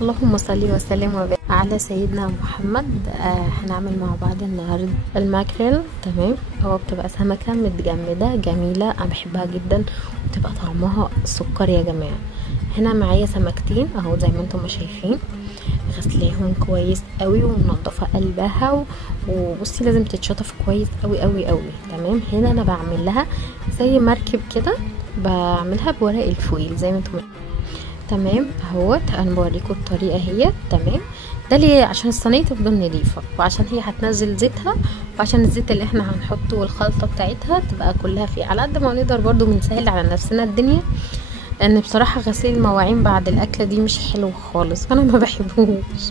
اللهم صل وسلم وبارك على سيدنا محمد. هنعمل مع بعض النهارده الماكريل. تمام، هو بتبقى سمكه متجمده جميله، انا بحبها جدا وبتبقى طعمها سكر يا جماعه. هنا معايا سمكتين اهو زي ما انتم ما شايفين، غسلاهم كويس قوي ومنضفه قلبها وبصي لازم تتشطف كويس قوي قوي قوي. تمام، هنا انا بعمل لها زي مركب كده، بعملها بورق الفويل زي ما انتم. تمام اهوت، انا بوريكم الطريقه اهي. تمام، ده ليه؟ عشان الصينيه تفضل نضيفه، وعشان هي هتنزل زيتها، وعشان الزيت اللي احنا هنحطه والخلطه بتاعتها تبقى كلها فيه. على قد ما نقدر برضو بنسهل على نفسنا الدنيا، لان بصراحه غسيل المواعين بعد الاكله دي مش حلو خالص، فانا ما بحبهوش.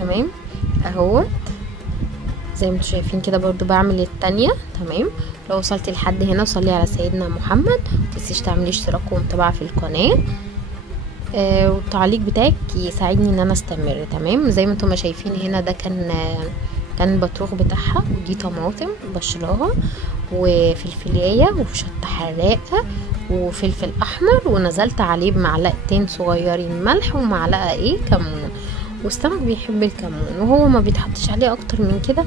تمام اهوت زي ما انتم شايفين كده، برضو بعمل التانية. تمام، لو وصلتي لحد هنا صلي على سيدنا محمد، متنسيش تعملي اشتراك ومتابعه في القناه، والتعليق بتاعك يساعدني ان انا استمر. تمام، زي ما انتم ما شايفين هنا ده كان البطروخ بتاعها، ودي طماطم بشراها وفلفلايه وشطه حراقه وفلفل احمر، ونزلت عليه بمعلقتين صغيرين ملح ومعلقه كمون، والسمك بيحب الكمون وهو ما بيتحطش عليه اكتر من كده.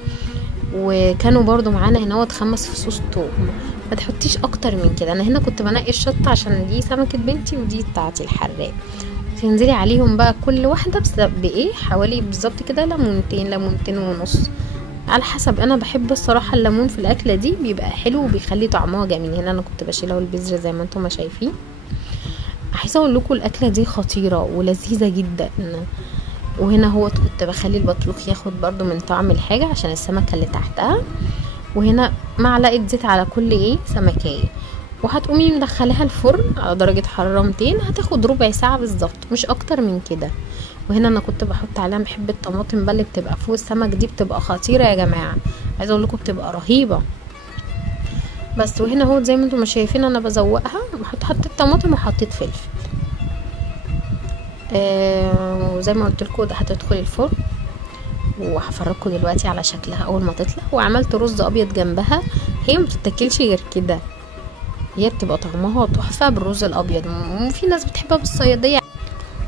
وكانوا برضو معانا هنا 5 فصوص توم، ما تحطيش اكتر من كده. انا هنا كنت بنقي الشطه عشان دي سمكه بنتي ودي بتاعتي الحراق. تنزلي عليهم بقى كل واحده بايه حوالي بالظبط كده ليمونتين ونص، على حسب. انا بحب الصراحه الليمون في الاكله دي بيبقى حلو وبيخلي طعمها جميل. هنا انا كنت بشيله البذر زي ما انتم ما شايفين. عايزه اقول لكم الاكله دي خطيره ولذيذه جدا. وهنا هو كنت بخلي البطروخ ياخد برضو من طعم الحاجه عشان السمكه اللي تحتها. وهنا معلقه زيت على كل سمكيه، وهتقومي مدخلها الفرن على درجه حراره 200، هتاخد ربع ساعه بالظبط مش اكتر من كده. وهنا انا كنت بحط عليها، بحب الطماطم بقى اللي بتبقى فوق السمك دي، بتبقى خطيره يا جماعه، عايزه اقول لكم بتبقى رهيبه. بس وهنا هو زي ما انتم شايفين انا بزوقها، حطيت طماطم وحطيت فلفل. وزي ما قلت لكم ده هتدخل الفرن، وهفرجكم دلوقتي على شكلها اول ما تطلع. وعملت رز ابيض جنبها، هي ما بتتاكلش غير كده، هي بتبقى طعمها تحفه بالرز الابيض، وفي ناس بتحبها بالصياديه.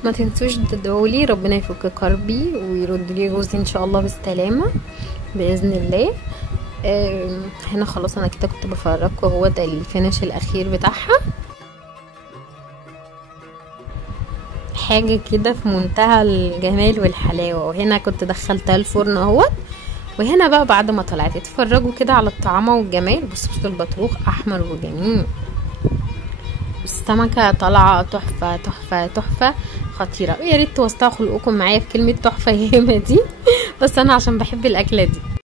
ما تنسوش تدعولي ربنا يفك كربي ويرد لي جوزي ان شاء الله بالسلامه باذن الله. هنا خلاص انا كده كنت بفرجكم، هو ده الفينش الاخير بتاعها، حاجه كده في منتهى الجمال والحلاوه. وهنا كنت دخلتها الفرن اهوت. وهنا بقى بعد ما طلعت اتفرجوا كده على الطعامه والجمال. بصوا البطروخ احمر وجميل، السمكه طالعه تحفه تحفه تحفه خطيره. يا ريت توسعوا خلقكم معايا في كلمه تحفه ياما دي، بس انا عشان بحب الاكله دي.